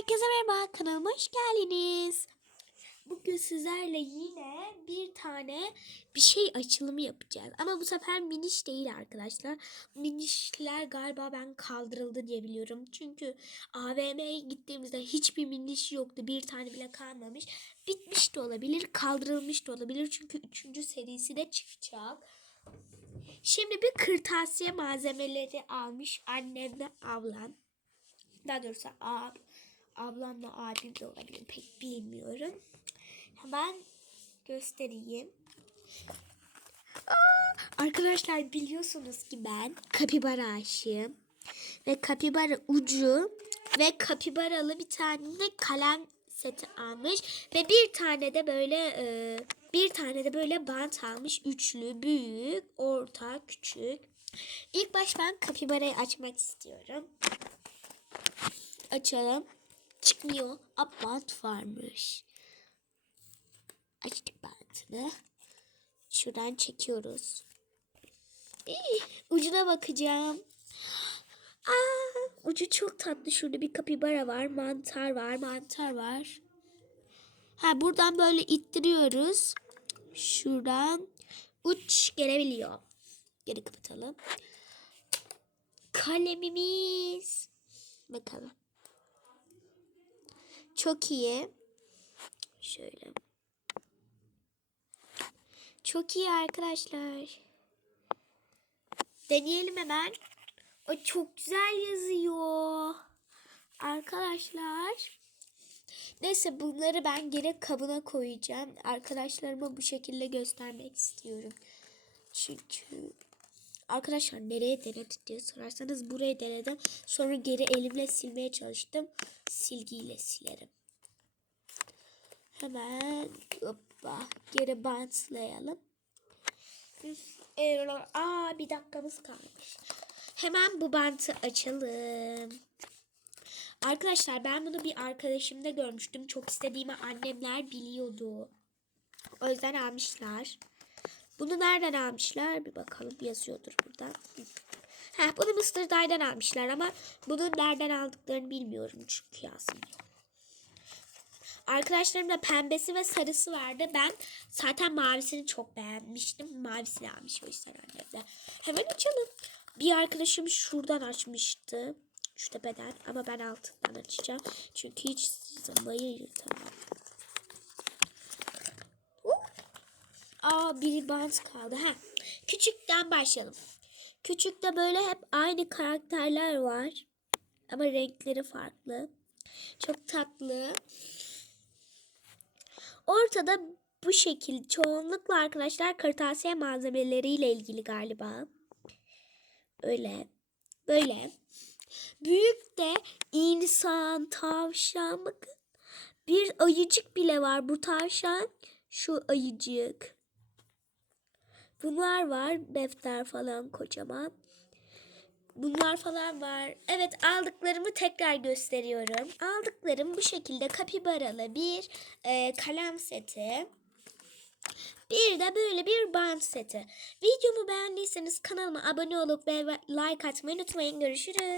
Herkese merhaba kanalıma hoş geldiniz. Bugün sizlerle yine bir tane bir şey açılımı yapacağız. Ama bu sefer miniş değil arkadaşlar. Minişler galiba ben kaldırıldı diye biliyorum. Çünkü AVM'ye gittiğimizde hiçbir miniş yoktu. Bir tane bile kalmamış. Bitmiş de olabilir, kaldırılmış da olabilir. Çünkü üçüncü serisi de çıkacak. Şimdi bir kırtasiye malzemeleri almış annem ve ablam. Daha doğrusu ab, ablamla abim de olabilir pek bilmiyorum. Hemen göstereyim. Aa, arkadaşlar biliyorsunuz ki ben kapibara aşığım. Ve kapibara ucu ve kapibaralı bir tane de kalem seti almış. Ve bir tane de böyle e, bir tane de böyle bant almış. Üçlü, büyük, orta, küçük. İlk baş ben kapibarayı açmak istiyorum. Açalım. Çıkmıyor. Aa, bant varmış. Açtık bantını. Şuradan çekiyoruz. İyi, ucuna bakacağım. Aa, ucu çok tatlı. Şurada bir kapibara var. Mantar var. Mantar var. Ha buradan böyle ittiriyoruz. Şuradan uç gelebiliyor. Geri kapatalım. Kalemimiz. Bakalım. Çok iyi. Şöyle. Çok iyi arkadaşlar. Deneyelim hemen. O çok güzel yazıyor. Arkadaşlar. Neyse bunları ben geri kabına koyacağım. Arkadaşlarıma bu şekilde göstermek istiyorum. Çünkü arkadaşlar nereye denedik diye sorarsanız buraya denedim. Sonra geri elimle silmeye çalıştım. Silgiyle silerim. Hemen hoppa, geri bantlayalım. Aa bir dakikamız kalmış. Hemen bu bantı açalım. Arkadaşlar ben bunu bir arkadaşımda görmüştüm. Çok istediğimi annemler biliyordu. O yüzden almışlar. Bunu nereden almışlar? Bir bakalım yazıyordur burada. Heh, bunu Mr. Day'dan almışlar ama bunu nereden aldıklarını bilmiyorum çünkü yazmıyor. Arkadaşlarımda pembesi ve sarısı vardı. Ben zaten mavisini çok beğenmiştim. Mavisini almış o yüzden annemler. Hemen açalım. Bir arkadaşım şuradan açmıştı. Şu tepeden ama ben altından açacağım. Çünkü hiç zımbayı yırtamam. Aa bir bant kaldı. Ha. Küçükten başlayalım. Küçükte böyle hep aynı karakterler var. Ama renkleri farklı. Çok tatlı. Ortada bu şekil çoğunlukla arkadaşlar kırtasiye malzemeleriyle ilgili galiba. Öyle. Böyle. Büyük de insan, tavşan bakın. Bir ayıcık bile var. Bu tavşan şu ayıcık. Bunlar var. Defter falan kocaman. Bunlar falan var. Evet aldıklarımı tekrar gösteriyorum. Aldıklarım bu şekilde kapibaralı bir e, kalem seti. Bir de böyle bir bant seti. Videomu beğendiyseniz kanalıma abone olup ve like atmayı unutmayın. Görüşürüz.